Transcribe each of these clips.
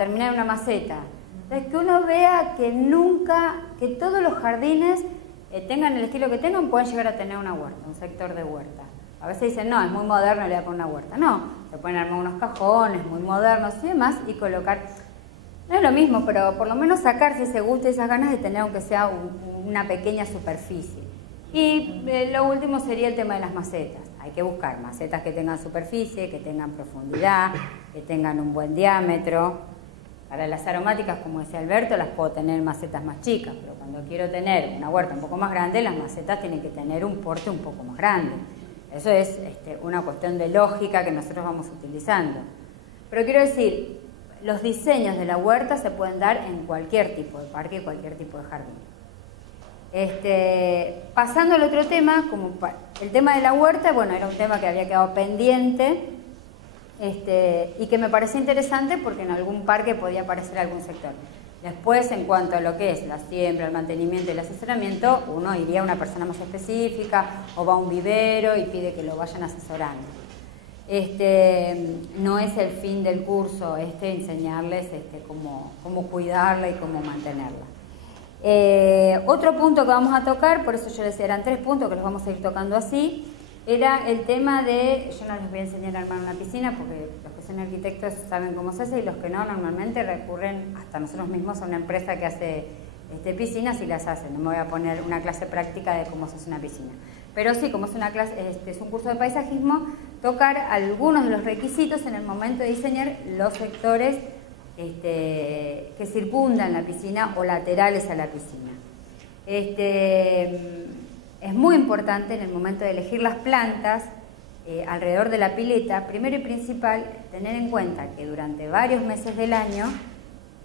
terminar en una maceta. Entonces, que uno vea que que todos los jardines tengan el estilo que tengan, pueden llegar a tener una huerta, un sector de huerta. A veces dicen, no, es muy moderno, le voy a poner una huerta. No, se pueden armar unos cajones muy modernos y demás y colocar. No es lo mismo, pero por lo menos sacarse ese gusto y esas ganas de tener aunque sea una pequeña superficie. Y lo último sería el tema de las macetas. Hay que buscar macetas que tengan superficie, que tengan profundidad, que tengan un buen diámetro. Para las aromáticas, como decía Alberto, las puedo tener en macetas más chicas, pero cuando quiero tener una huerta un poco más grande, las macetas tienen que tener un porte un poco más grande. Eso es una cuestión de lógica que nosotros vamos utilizando. Pero quiero decir, los diseños de la huerta se pueden dar en cualquier tipo de parque, cualquier tipo de jardín. Pasando al otro tema, como el tema de la huerta, bueno, era un tema que había quedado pendiente y que me parecía interesante porque en algún parque podía aparecer algún sector. Después, en cuanto a lo que es la siembra, el mantenimiento y el asesoramiento, uno iría a una persona más específica o va a un vivero y pide que lo vayan asesorando. No es el fin del curso enseñarles cómo cuidarla y cómo mantenerla. Otro punto que vamos a tocar, por eso yo les decía, eran 3 puntos que los vamos a ir tocando así, era el tema de, yo no les voy a enseñar a armar una piscina porque los que son arquitectos saben cómo se hace y los que no, normalmente recurren hasta nosotros mismos a una empresa que hace piscinas y las hace. No me voy a poner una clase práctica de cómo se hace una piscina. Pero sí, como es una clase, es un curso de paisajismo, tocar algunos de los requisitos en el momento de diseñar los sectores que circundan la piscina o laterales a la piscina. Es muy importante en el momento de elegir las plantas alrededor de la pileta, primero y principal, tener en cuenta que durante varios meses del año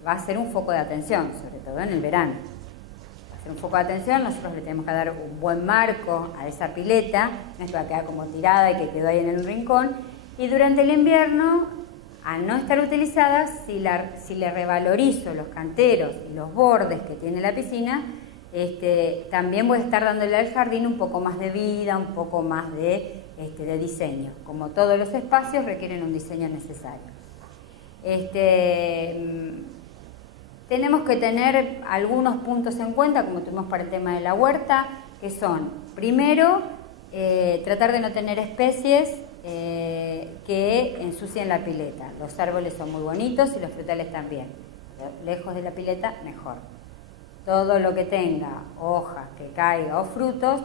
va a ser un foco de atención, sobre todo en el verano. Va a ser un foco de atención, nosotros le tenemos que dar un buen marco a esa pileta, no es que va a quedar como tirada y que quedó ahí en el rincón, y durante el invierno, al no estar utilizada, si le revalorizo los canteros y los bordes que tiene la piscina, también voy a estar dándole al jardín un poco más de vida, un poco más de diseño. Como todos los espacios requieren un diseño necesario. Tenemos que tener algunos puntos en cuenta, como tuvimos para el tema de la huerta, que son, primero, tratar de no tener especies que ensucien la pileta. Los árboles son muy bonitos y los frutales también. Lejos de la pileta, mejor. Todo lo que tenga hojas, que caiga o frutos,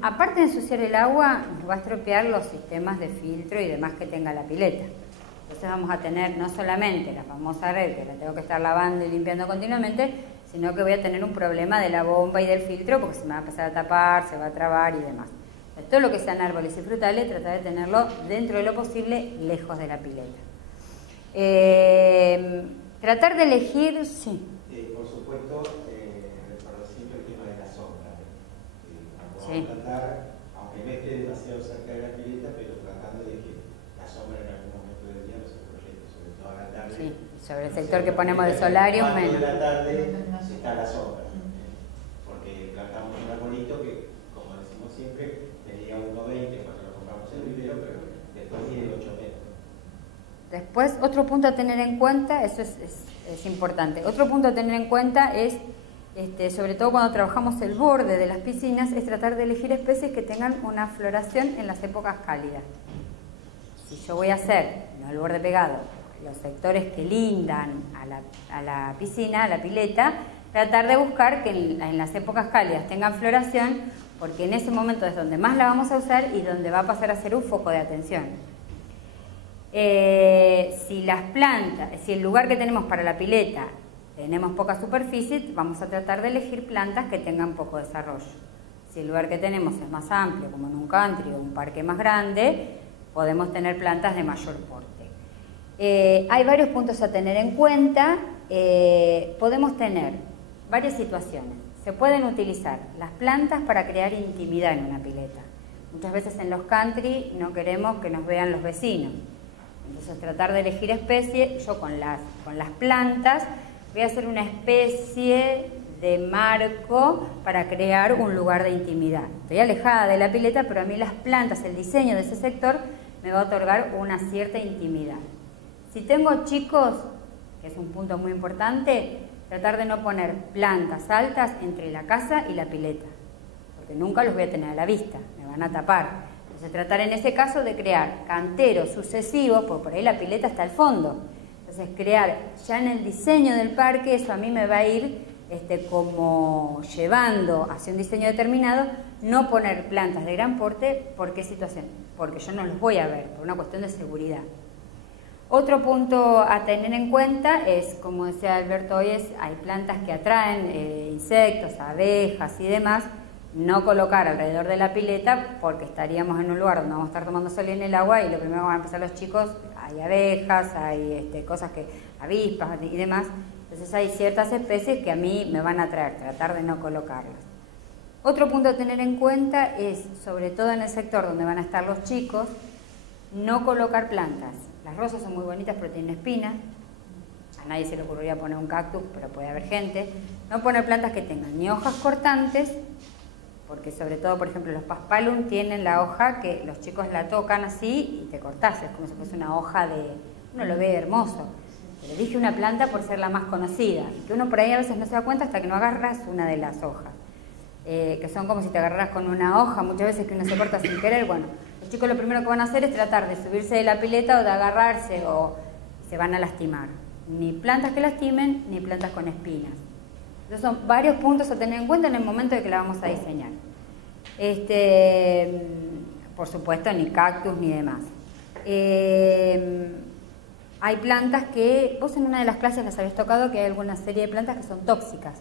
aparte de ensuciar el agua, nos va a estropear los sistemas de filtro y demás que tenga la pileta. Entonces vamos a tener no solamente la famosa red, que la tengo que estar lavando y limpiando continuamente, sino que voy a tener un problema de la bomba y del filtro porque se me va a empezar a tapar, se va a trabar y demás. Entonces, todo lo que sean árboles y frutales, tratar de tenerlo dentro de lo posible, lejos de la pileta. Tratar de elegir, sí. Por supuesto, para siempre el tema de la sombra. Sí. Tratar, aunque no esté demasiado cerca de la pileta, pero tratando de que la sombra en algún momento del día no se proyecte, sobre todo a la tarde. Sí, sobre el sector que ponemos de solarium, menos. De la tarde está la sombra, porque plantamos un arbolito que, como decimos siempre, tenía 1,20 cuando lo compramos en el vivero, pero después tiene 8 metros. Después, otro punto a tener en cuenta, eso es importante, otro punto a tener en cuenta es, sobre todo cuando trabajamos el borde de las piscinas, es tratar de elegir especies que tengan una floración en las épocas cálidas. Si yo voy a hacer, no el borde pegado, los sectores que lindan a la piscina, a la pileta, tratar de buscar que en las épocas cálidas tengan floración, porque en ese momento es donde más la vamos a usar y donde va a pasar a ser un foco de atención. Si las plantas, si el lugar que tenemos para la pileta tenemos poca superficie, vamos a tratar de elegir plantas que tengan poco desarrollo. Si el lugar que tenemos es más amplio, como en un country o un parque más grande, podemos tener plantas de mayor porte. Hay varios puntos a tener en cuenta. Podemos tener varias situaciones. Se pueden utilizar las plantas para crear intimidad en una pileta. Muchas veces en los country no queremos que nos vean los vecinos. Entonces tratar de elegir especies, yo con las plantas voy a hacer una especie de marco para crear un lugar de intimidad. Estoy alejada de la pileta, pero a mí las plantas, el diseño de ese sector me va a otorgar una cierta intimidad. Si tengo chicos, que es un punto muy importante, tratar de no poner plantas altas entre la casa y la pileta, porque nunca los voy a tener a la vista, me van a tapar. Entonces tratar en ese caso de crear canteros sucesivos, porque por ahí la pileta está al fondo. Entonces crear ya en el diseño del parque, eso a mí me va a ir como llevando hacia un diseño determinado, no poner plantas de gran porte. ¿Por qué situación? Porque yo no los voy a ver, por una cuestión de seguridad. Otro punto a tener en cuenta es, como decía Alberto hoy, hay plantas que atraen insectos, abejas y demás. No colocar alrededor de la pileta porque estaríamos en un lugar donde vamos a estar tomando sol en el agua y lo primero que van a empezar los chicos, hay abejas, hay cosas que, avispas y demás. Entonces hay ciertas especies que a mí me van a atraer, tratar de no colocarlas. Otro punto a tener en cuenta es, sobre todo en el sector donde van a estar los chicos, no colocar plantas. Las rosas son muy bonitas pero tienen espinas. A nadie se le ocurriría poner un cactus, pero puede haber gente. No poner plantas que tengan ni hojas cortantes, porque sobre todo, por ejemplo, los paspalum tienen la hoja que los chicos la tocan así y te cortás, es como si fuese una hoja de... Uno lo ve hermoso. Pero dije una planta por ser la más conocida, y que uno por ahí a veces no se da cuenta hasta que no agarras una de las hojas. Que son como si te agarraras con una hoja, muchas veces que uno se corta sin querer. Bueno, los chicos lo primero que van a hacer es tratar de subirse de la pileta o de agarrarse, o se van a lastimar. Ni plantas que lastimen, ni plantas con espinas. Entonces son varios puntos a tener en cuenta en el momento de que la vamos a diseñar. Por supuesto, ni cactus ni demás. Hay plantas que, vos en una de las clases las habéis tocado, que hay alguna serie de plantas que son tóxicas.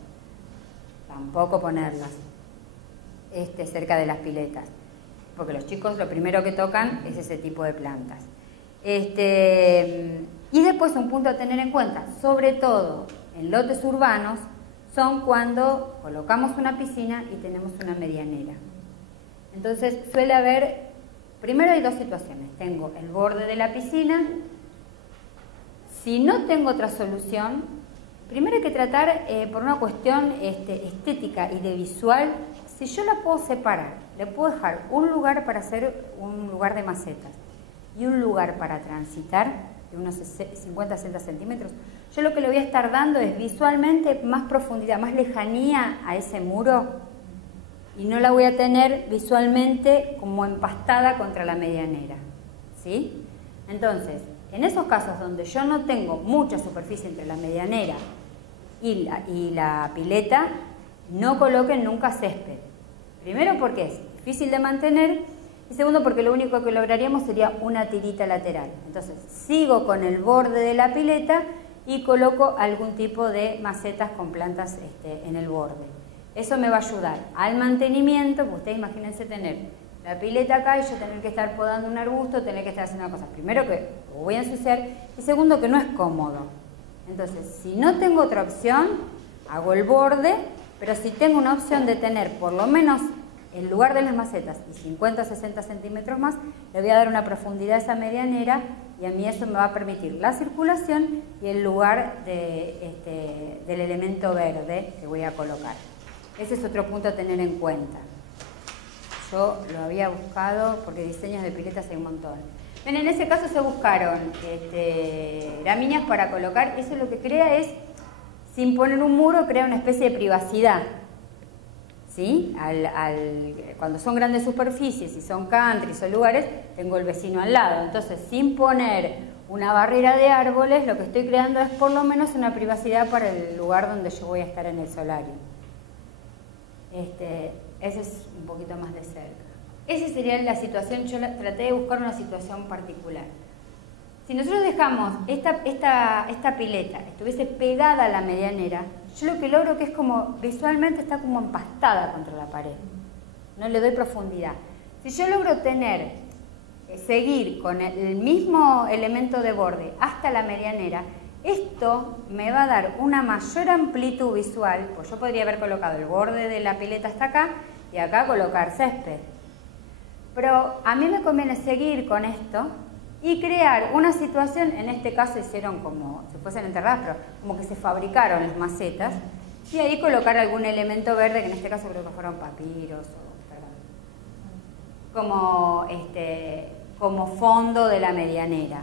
Tampoco ponerlas cerca de las piletas, porque los chicos lo primero que tocan es ese tipo de plantas. Y después un punto a tener en cuenta, sobre todo en lotes urbanos, son cuando colocamos una piscina y tenemos una medianera. Entonces suele haber, primero hay dos situaciones, tengo el borde de la piscina. Si no tengo otra solución, primero hay que tratar, por una cuestión estética y de visual, si yo la puedo separar, le puedo dejar un lugar para hacer un lugar de macetas y un lugar para transitar de unos 50-60 centímetros, yo lo que le voy a estar dando es visualmente más profundidad, más lejanía a ese muro, y no la voy a tener visualmente como empastada contra la medianera, ¿sí? Entonces, en esos casos donde yo no tengo mucha superficie entre la medianera y la pileta, no coloquen nunca césped. Primero porque es difícil de mantener, y segundo porque lo único que lograríamos sería una tirita lateral. Entonces sigo con el borde de la pileta y coloco algún tipo de macetas con plantas en el borde. Eso me va a ayudar al mantenimiento, porque ustedes imagínense tener la pileta acá y yo tener que estar podando un arbusto, tener que estar haciendo cosas. Primero que lo voy a ensuciar y segundo que no es cómodo. Entonces, si no tengo otra opción, hago el borde, pero si tengo una opción de tener por lo menos en lugar de las macetas y 50 o 60 centímetros más, le voy a dar una profundidad a esa medianera y a mí eso me va a permitir la circulación y el lugar del elemento verde que voy a colocar. Ese es otro punto a tener en cuenta. Yo lo había buscado porque diseños de piletas hay un montón. Bien, en ese caso se buscaron gramíneas para colocar. Eso lo que crea es, sin poner un muro, crea una especie de privacidad. ¿Sí? Cuando son grandes superficies y son countries o lugares, tengo el vecino al lado. Entonces, sin poner una barrera de árboles, lo que estoy creando es por lo menos una privacidad para el lugar donde yo voy a estar en el solario. Ese es un poquito más de cerca. Esa sería la situación. Yo traté de buscar una situación particular. Si nosotros dejamos esta pileta estuviese pegada a la medianera, yo lo que logro que es como, visualmente está como empastada contra la pared. No le doy profundidad. Si yo logro seguir con el mismo elemento de borde hasta la medianera, esto me va a dar una mayor amplitud visual, pues yo podría haber colocado el borde de la pileta hasta acá y acá colocar césped. Pero a mí me conviene seguir con esto y crear una situación, en este caso hicieron como si fuesen enterradas, pero como que se fabricaron las macetas, y ahí colocar algún elemento verde, que en este caso creo que fueron papiros, como fondo de la medianera.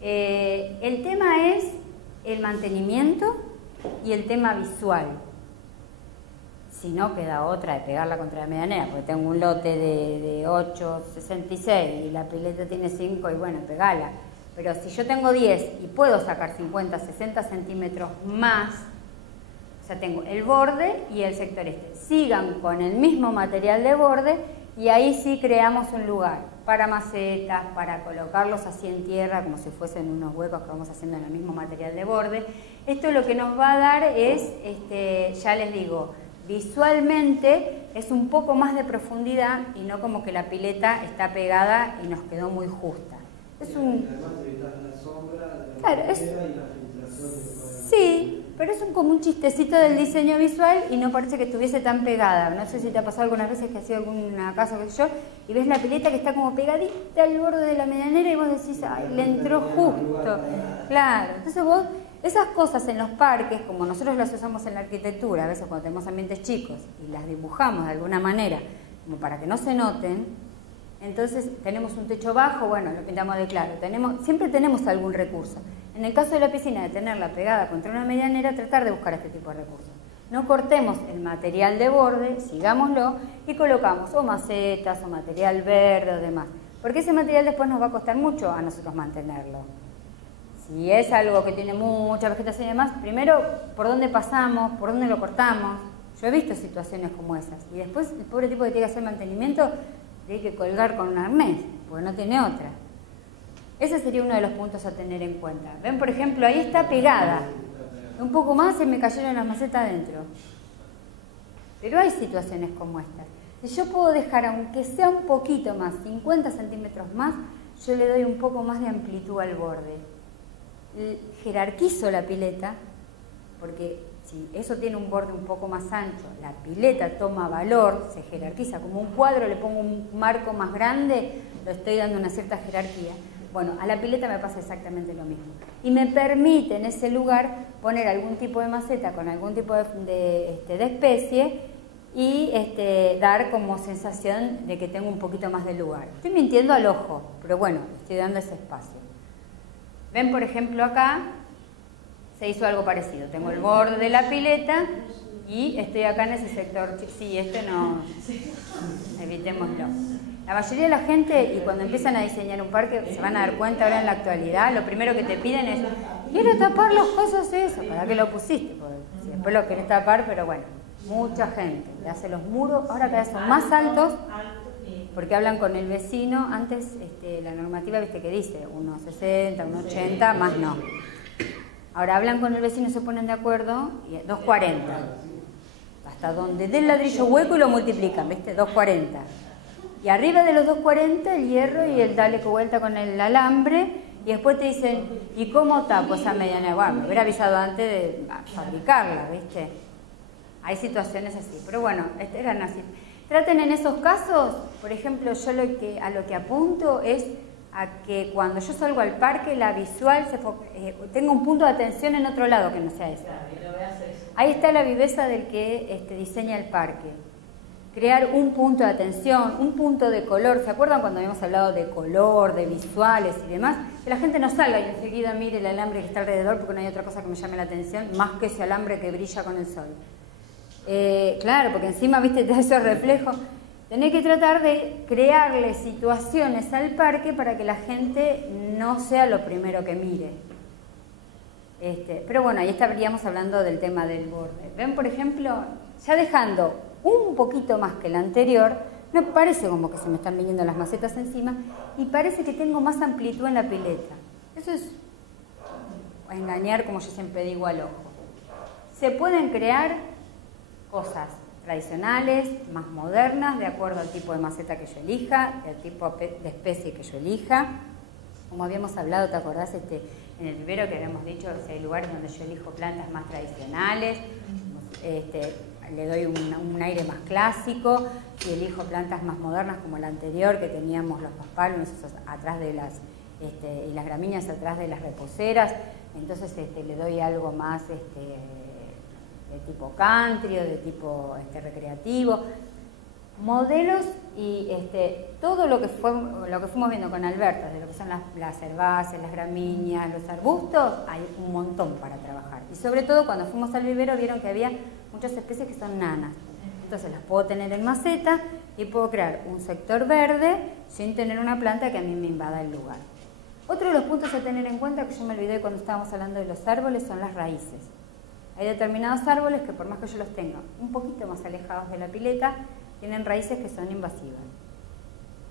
El tema es el mantenimiento y el tema visual. Si no, queda otra de pegarla contra la medianera, porque tengo un lote de 8,66 y la pileta tiene 5 y bueno, pegala. Pero si yo tengo 10 y puedo sacar 50, 60 centímetros más, o sea, tengo el borde y el sector este. Sigan con el mismo material de borde y ahí sí creamos un lugar para macetas, para colocarlos así en tierra, como si fuesen unos huecos que vamos haciendo en el mismo material de borde. Esto lo que nos va a dar es, ya les digo, visualmente es un poco más de profundidad y no como que la pileta está pegada y nos quedó muy justa. Es un... Además evitas la sombra, la claro, y la filtración. Sí, pero es como un chistecito del diseño visual y no parece que estuviese tan pegada. No sé si te ha pasado algunas veces que has ido a alguna casa, qué sé yo, y ves la pileta que está como pegadita al borde de la medianera y vos decís, ay, le entró justo. Claro, entonces vos, esas cosas en los parques, como nosotros las usamos en la arquitectura, a veces cuando tenemos ambientes chicos y las dibujamos de alguna manera, como para que no se noten, entonces tenemos un techo bajo, bueno, lo pintamos de claro, siempre tenemos algún recurso. En el caso de la piscina, de tenerla pegada contra una medianera, tratar de buscar este tipo de recursos. No cortemos el material de borde, sigámoslo y colocamos o macetas o material verde o demás, porque ese material después nos va a costar mucho a nosotros mantenerlo. Si es algo que tiene mucha vegetación y demás, primero, ¿por dónde pasamos? ¿Por dónde lo cortamos? Yo he visto situaciones como esas. Y después el pobre tipo que tiene que hacer mantenimiento tiene que colgar con un arnés, porque no tiene otra. Ese sería uno de los puntos a tener en cuenta. Ven, por ejemplo, ahí está pegada. Un poco más y me cayeron las macetas adentro. Pero hay situaciones como estas. Si yo puedo dejar, aunque sea un poquito más, 50 centímetros más, yo le doy un poco más de amplitud al borde. Jerarquizo la pileta, porque si eso tiene un borde un poco más ancho, la pileta toma valor, se jerarquiza como un cuadro, le pongo un marco más grande, lo estoy dando una cierta jerarquía. Bueno, a la pileta me pasa exactamente lo mismo. Y me permite en ese lugar poner algún tipo de maceta con algún tipo de especie y dar como sensación de que tengo un poquito más de lugar. Estoy mintiendo al ojo, pero bueno, estoy dando ese espacio. Ven, por ejemplo, acá se hizo algo parecido. Tengo el borde de la pileta y estoy acá en ese sector. Sí, no, evitémoslo. La mayoría de la gente, y cuando empiezan a diseñar un parque, se van a dar cuenta ahora en la actualidad, lo primero que te piden es, quiero tapar los cosos eso, ¿para qué lo pusiste? Porque si después lo querés tapar, pero bueno, mucha gente le hace los muros, ahora cada vez son más altos, porque hablan con el vecino. Antes la normativa, viste que dice, 1,60, 1,80, más no. Ahora hablan con el vecino y se ponen de acuerdo, y 2,40. Hasta donde dé el ladrillo hueco y lo multiplican, ¿viste? 2,40. Y arriba de los 2,40 el hierro y el dale que vuelta con el alambre, y después te dicen, ¿y cómo tapo esa medianera? Bueno, me hubiera avisado antes de fabricarla, ¿viste? Hay situaciones así, pero bueno, eran así. Traten en esos casos, por ejemplo, yo a lo que apunto es a que cuando yo salgo al parque, la visual tenga un punto de atención en otro lado que no sea ese. Ahí está la viveza del que diseña el parque. Crear un punto de atención, un punto de color. ¿Se acuerdan cuando habíamos hablado de color, de visuales y demás? Que la gente no salga y enseguida mire el alambre que está alrededor porque no hay otra cosa que me llame la atención más que ese alambre que brilla con el sol. Claro, porque encima, viste, te da esos reflejos. Tenés que tratar de crearle situaciones al parque para que la gente no sea lo primero que mire. Pero bueno, ahí estaríamos hablando del tema del borde. Ven, por ejemplo, ya dejando un poquito más que el anterior, me parece como que se me están viniendo las macetas encima y parece que tengo más amplitud en la pileta. Eso es engañar, como yo siempre digo, al ojo. Se pueden crear cosas tradicionales, más modernas, de acuerdo al tipo de maceta que yo elija, al tipo de especie que yo elija. Como habíamos hablado, ¿te acordás? En el vivero que habíamos dicho, si hay lugares donde yo elijo plantas más tradicionales, le doy un aire más clásico, si elijo plantas más modernas como la anterior, que teníamos los paspalmos atrás de y las gramíneas atrás de las reposeras, entonces le doy algo más de tipo country o de tipo recreativo. modelos y todo lo que fuimos viendo con Alberto, de lo que son las herbáceas, las gramíneas, los arbustos, hay un montón para trabajar. Y sobre todo cuando fuimos al vivero vieron que había muchas especies que son nanas. Entonces las puedo tener en maceta y puedo crear un sector verde sin tener una planta que a mí me invada el lugar. Otro de los puntos a tener en cuenta, que yo me olvidé cuando estábamos hablando de los árboles, son las raíces. Hay determinados árboles que por más que yo los tenga un poquito más alejados de la pileta, tienen raíces que son invasivas.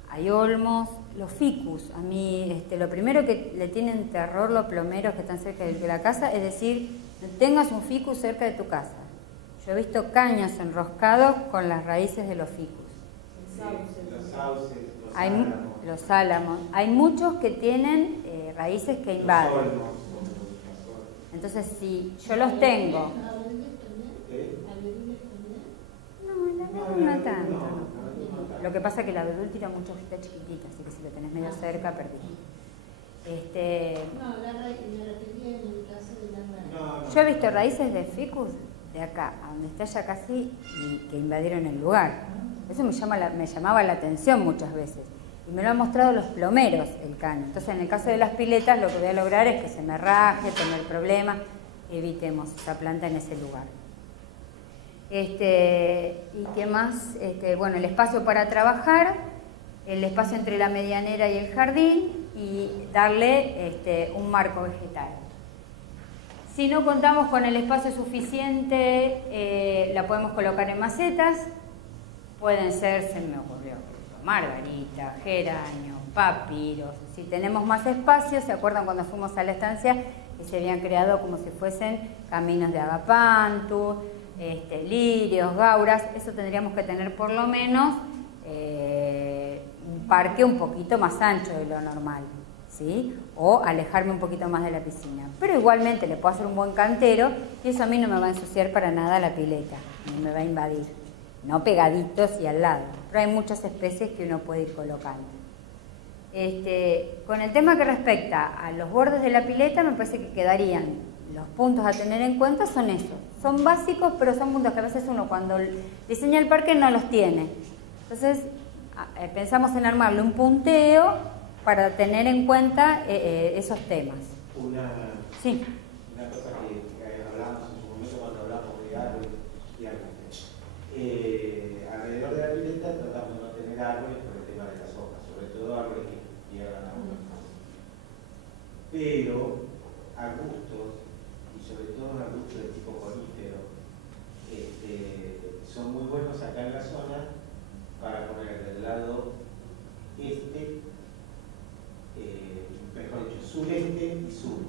Hay olmos, los ficus. A mí lo primero que le tienen terror los plomeros que están cerca de la casa es decir, no tengas un ficus cerca de tu casa. Yo he visto caños enroscados con las raíces de los ficus. Los sauces, los álamos. Hay muchos que tienen raíces que invaden. Los olmos. Entonces, si yo los tengo... No tanto. Lo que pasa es que el abedul tira mucha hojita chiquitita, así que si lo tenés medio cerca, perdí. No, la raíz, me refería en el caso de la raíz. Yo he visto raíces de ficus de acá, a donde está ya casi, y que invadieron el lugar. Eso me llamaba la atención muchas veces. Y me lo han mostrado los plomeros, el caño. Entonces, en el caso de las piletas, lo que voy a lograr es que se me raje, tener problemas, evitemos esa planta en ese lugar. ¿Y qué más? Bueno, el espacio para trabajar, el espacio entre la medianera y el jardín y darle un marco vegetal. Si no contamos con el espacio suficiente, la podemos colocar en macetas. Pueden ser, se me ocurrió, margarita, geranio, papiros. Si tenemos más espacio, ¿se acuerdan cuando fuimos a la estancia que se habían creado como si fuesen caminos de agapanto? Lirios, gauras? Eso tendríamos que tener por lo menos un parque un poquito más ancho de lo normal, ¿sí? O alejarme un poquito más de la piscina. Pero igualmente le puedo hacer un buen cantero y eso a mí no me va a ensuciar para nada la pileta, no me va a invadir. No pegaditos y al lado, pero hay muchas especies que uno puede ir colocando. Con el tema que respecta a los bordes de la pileta, me parece que quedarían los puntos a tener en cuenta son esos. Son básicos, pero son puntos que a veces uno cuando diseña el parque no los tiene. Entonces, pensamos en armarle un punteo para tener en cuenta esos temas. Una cosa que hablamos en su momento cuando hablamos de árboles y árboles. Alrededor de la pileta tratamos de no tener árboles por el tema de las hojas, sobre todo árboles que pierdan agua. Pero arbustos, y sobre todo arbustos de tipo conífero, son muy buenos acá en la zona para poner del lado mejor dicho, sureste y sur,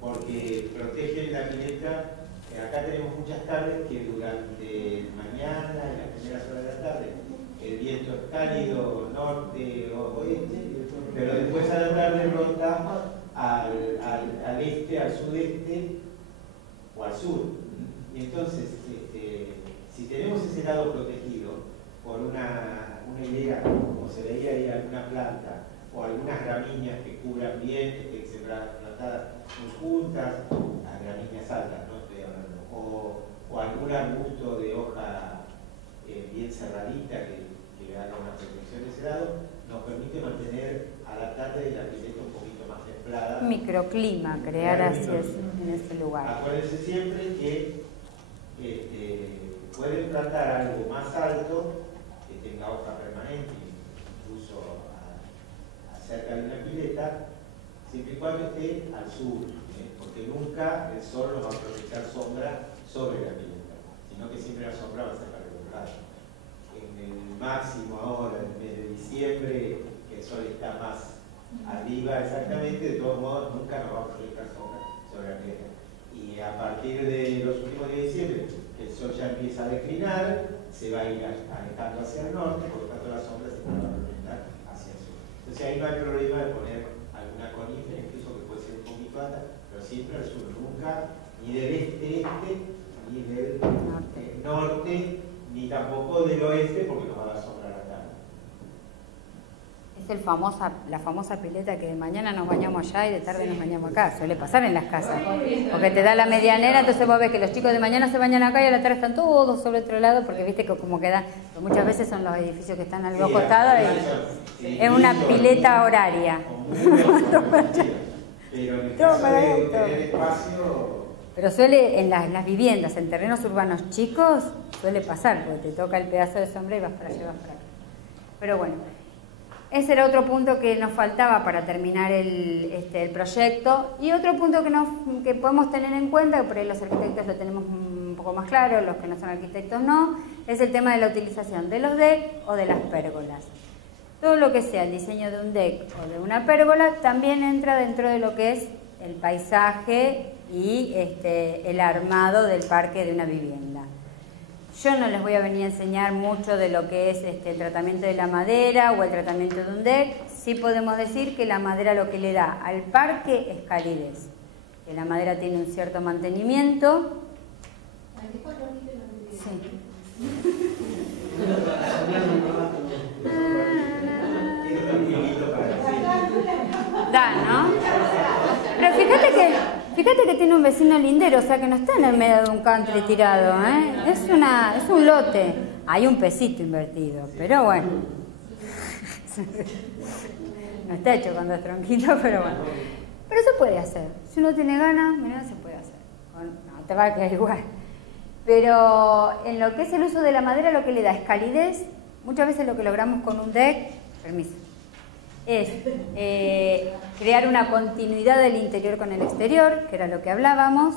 porque protegen la pileta. Acá tenemos muchas tardes que durante mañana y las primeras horas de la tarde el viento es cálido, norte o oeste, pero después a la tarde rota al este, al sudeste o al sur. Y entonces, si tenemos ese lado protegido por una hilera, como se veía ahí, alguna planta, o algunas gramíneas que cubran bien, que estén plantadas muy juntas, a gramíneas altas, no estoy hablando, o algún arbusto de hoja bien cerradita que haga una protección de ese lado, nos permite mantener a la tarde la pileta un poquito más templada. Microclima, crear así en ese lugar. Acuérdense siempre que pueden plantar algo más alto, que tenga hoja permanente, incluso cerca de una pileta, siempre y cuando esté al sur, porque nunca el sol nos va a proyectar sombra sobre la pileta, sino que siempre la sombra va a ser para el otro lado. En el máximo ahora, en el mes de diciembre, que el sol está más arriba exactamente, de todos modos nunca nos va a proyectar sombra sobre la pileta. Y a partir de los últimos días de diciembre, que el sol ya empieza a declinar, se va a ir alejando hacia el norte, por lo tanto la sombra se va a proyectar hacia el sur. Entonces ahí no hay problema de poner alguna conífera, incluso que puede ser un poquito alta, pero siempre al sur, nunca ni del este, ni del norte, ni tampoco del oeste, porque nos va a dar sombra a la tarde. la famosa pileta que de mañana nos bañamos allá y de tarde nos bañamos acá. Suele pasar en las casas. Porque te da la medianera, entonces vos ves que los chicos de mañana se bañan acá y a la tarde están todos sobre otro lado, porque viste que como queda, muchas veces son los edificios que están al dos costados y es una pileta horaria. Pero en el caso de tener espacio... Pero suele, en las viviendas, en terrenos urbanos chicos, suele pasar, porque te toca el pedazo de sombra y vas para allá, vas para acá. Pero bueno, ese era otro punto que nos faltaba para terminar el proyecto. Y otro punto que podemos tener en cuenta, que por ahí los arquitectos lo tenemos un poco más claro, los que no son arquitectos no, es el tema de la utilización de los deck o de las pérgolas. Todo lo que sea el diseño de un deck o de una pérgola también entra dentro de lo que es el paisaje y el armado del parque de una vivienda. Yo no les voy a venir a enseñar mucho de lo que es el tratamiento de la madera o el tratamiento de un deck. Sí podemos decir que la madera lo que le da al parque es calidez, que la madera tiene un cierto mantenimiento. Sí. Da, ¿no? Pero fíjate que tiene un vecino lindero, o sea que no está en el medio de un country tirado, ¿eh? Es un lote. Hay un pesito invertido, pero bueno. No está hecho con dos tronquitos, pero bueno. Pero se puede hacer. Si uno tiene ganas, mira, se puede hacer. No, te va a quedar igual. Pero en lo que es el uso de la madera, lo que le da es calidez. Muchas veces lo que logramos con un deck, permiso, es crear una continuidad del interior con el exterior, que era lo que hablábamos,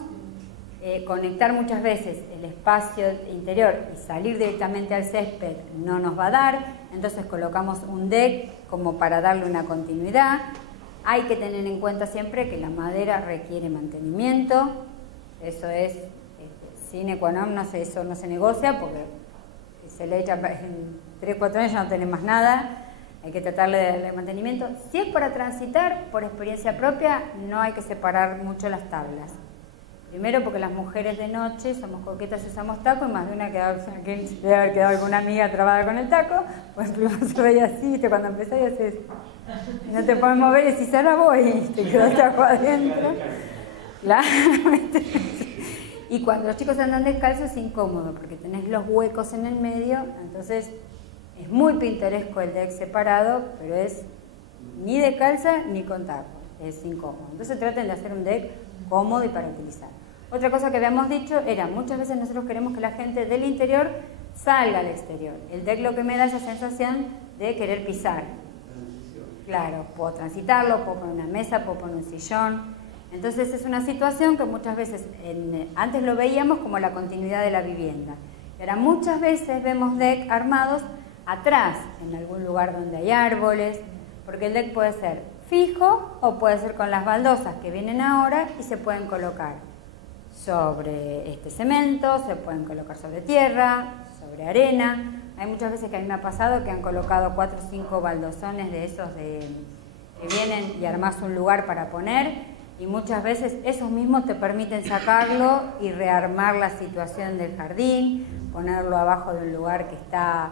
conectar muchas veces el espacio interior y salir directamente al césped no nos va a dar, entonces colocamos un deck como para darle una continuidad. Hay que tener en cuenta siempre que la madera requiere mantenimiento, eso es sine qua non, eso no se negocia, porque si se le echa en 3-4 años ya no tenés más nada. Hay que tratarle de darle mantenimiento. Si es para transitar, por experiencia propia, no hay que separar mucho las tablas. Primero porque las mujeres de noche somos coquetas y usamos taco, y más de una debe haber quedado alguna amiga trabada con el taco, pues primero se veía así, ¿viste? Cuando empezás y haces, no te puedes mover y decís, ahora voy, y te quedó el taco adentro. Claro. Y cuando los chicos andan descalzos es incómodo, porque tenés los huecos en el medio, entonces... Es muy pintoresco el deck separado, pero es ni de calza ni con taco, es incómodo. Entonces traten de hacer un deck cómodo y para utilizar. Otra cosa que habíamos dicho era, muchas veces nosotros queremos que la gente del interior salga al exterior. El deck lo que me da esa sensación de querer pisar. Claro, puedo transitarlo, puedo poner una mesa, puedo poner un sillón. Entonces es una situación que muchas veces, antes lo veíamos como la continuidad de la vivienda. Y ahora muchas veces vemos deck armados atrás, en algún lugar donde hay árboles, porque el deck puede ser fijo o puede ser con las baldosas que vienen ahora y se pueden colocar sobre cemento, se pueden colocar sobre tierra, sobre arena. Hay muchas veces que a mí me ha pasado que han colocado 4 o 5 baldosones de esos que vienen y armás un lugar para poner, y muchas veces esos mismos te permiten sacarlo y rearmar la situación del jardín, ponerlo abajo de un lugar que está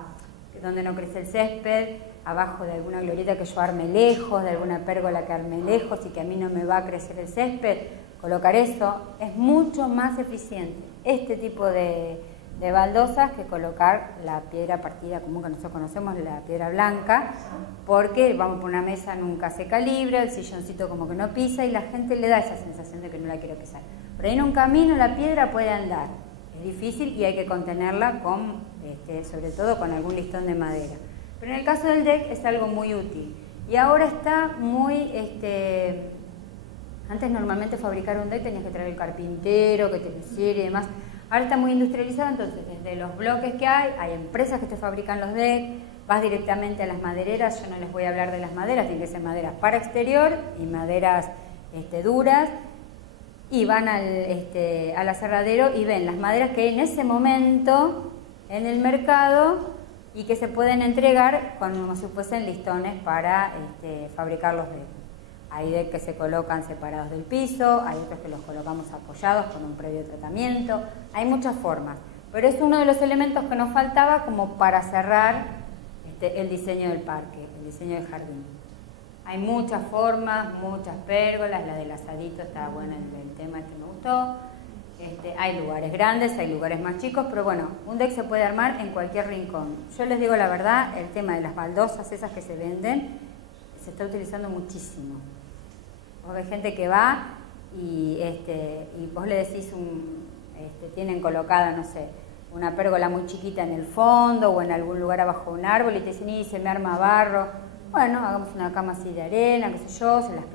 donde no crece el césped, abajo de alguna glorieta que yo arme lejos, de alguna pérgola que arme lejos y que a mí no me va a crecer el césped. Colocar eso es mucho más eficiente, este tipo de baldosas, que colocar la piedra partida común que nosotros conocemos, la piedra blanca, porque vamos por una mesa, nunca se calibra, el silloncito como que no pisa y la gente le da esa sensación de que no la quiere pisar. Por ahí en un camino la piedra puede andar, es difícil y hay que contenerla con, sobre todo con algún listón de madera. Pero en el caso del deck es algo muy útil. Y ahora está muy... Antes normalmente fabricar un deck tenías que traer el carpintero, que te lo hiciera y demás. Ahora está muy industrializado, entonces desde los bloques que hay empresas que te fabrican los decks, vas directamente a las madereras. Yo no les voy a hablar de las maderas, tienen que ser maderas para exterior y maderas duras. Y van al aserradero y ven las maderas que hay en ese momento en el mercado y que se pueden entregar como si fuesen listones para fabricar los decks. Hay decks que se colocan separados del piso, hay otros que los colocamos apoyados con un previo tratamiento. Hay muchas formas, pero es uno de los elementos que nos faltaba como para cerrar el diseño del parque, el diseño del jardín. Hay muchas formas, muchas pérgolas, la del asadito está buena, el tema este me gustó. Hay lugares grandes, hay lugares más chicos, pero bueno, un deck se puede armar en cualquier rincón. Yo les digo la verdad, el tema de las baldosas esas que se venden, se está utilizando muchísimo. Vos ves gente que va y vos le decís, tienen colocada, no sé, una pérgola muy chiquita en el fondo o en algún lugar abajo de un árbol y te dicen, y se me arma barro. Bueno, hagamos una cama así de arena, qué sé yo, se las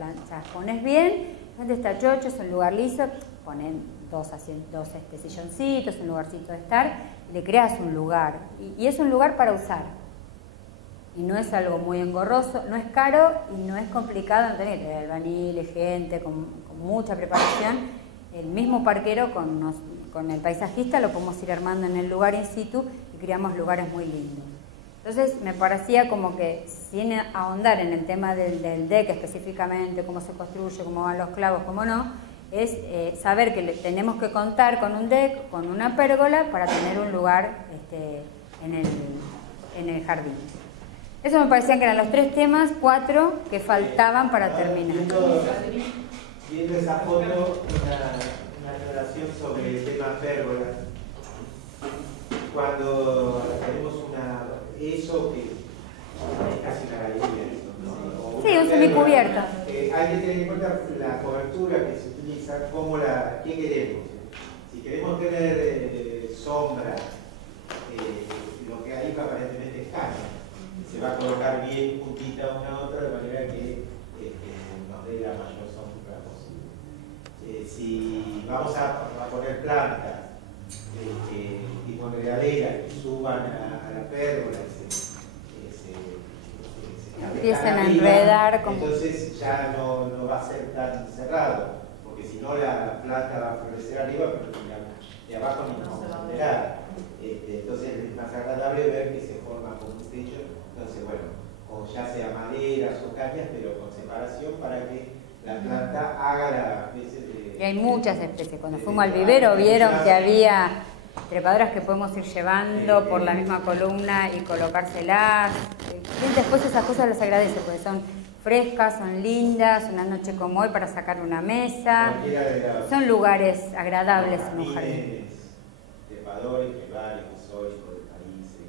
pones bien, la gente está chocho, es un lugar liso, ponen dos silloncitos, un lugarcito de estar, y le creas un lugar. Y es un lugar para usar. Y no es algo muy engorroso, no es caro y no es complicado, no tenés que tener albañiles, gente con mucha preparación. El mismo parquero con el paisajista lo podemos ir armando en el lugar in situ y creamos lugares muy lindos. Entonces me parecía como que, sin ahondar en el tema del deck específicamente, cómo se construye, cómo van los clavos, cómo no, es saber que tenemos que contar con un deck, con una pérgola, para tener un lugar en el jardín. Eso me parecían que eran los 3 temas, 4 que faltaban para terminar. Viendo esa foto, una relación sobre el tema pérgola. Cuando tenemos eso que es casi una galería, ¿no? Sí, un semicubierto. Hay que tener en cuenta la cobertura que se utiliza, ¿qué queremos? Si queremos tener sombra, lo que hay aparentemente es caña. Se va a colocar bien puntita una a otra de manera que nos dé la mayor sombra posible. Si vamos a poner plantas tipo enredaderas que suban a la pérgola y se empiezan a enredar, entonces ya no va a ser tan cerrado, porque si no la planta va a florecer arriba, pero de abajo ni nos vamos a enterar. Entonces es más agradable ver que se forma como un techo, entonces bueno, o ya sea maderas o cañas, pero con separación para que la planta haga las veces de... Y hay muchas especies. Cuando fuimos al vivero vieron que había trepadoras que podemos ir llevando por la misma columna y colocárselas. Después esas cosas las agradece porque son frescas, son lindas, una noche como hoy para sacar una mesa. Son lugares agradables en un jardín. Trepadores, tribales, históricos de países.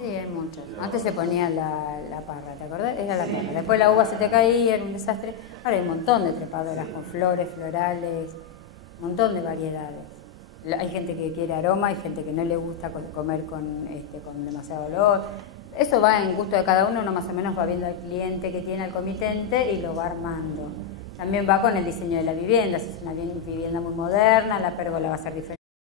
Sí, hay muchos. Antes se ponía la parra, ¿te acordás? Era la parra. Después la uva se te caía, era un desastre. Ahora hay un montón de trepadoras con flores, florales, un montón de variedades. Hay gente que quiere aroma, hay gente que no le gusta comer con demasiado olor. Eso va en gusto de cada uno más o menos va viendo al cliente que tiene al comitente y lo va armando. También va con el diseño de la vivienda. Si es una vivienda muy moderna, la pérgola va a ser diferente.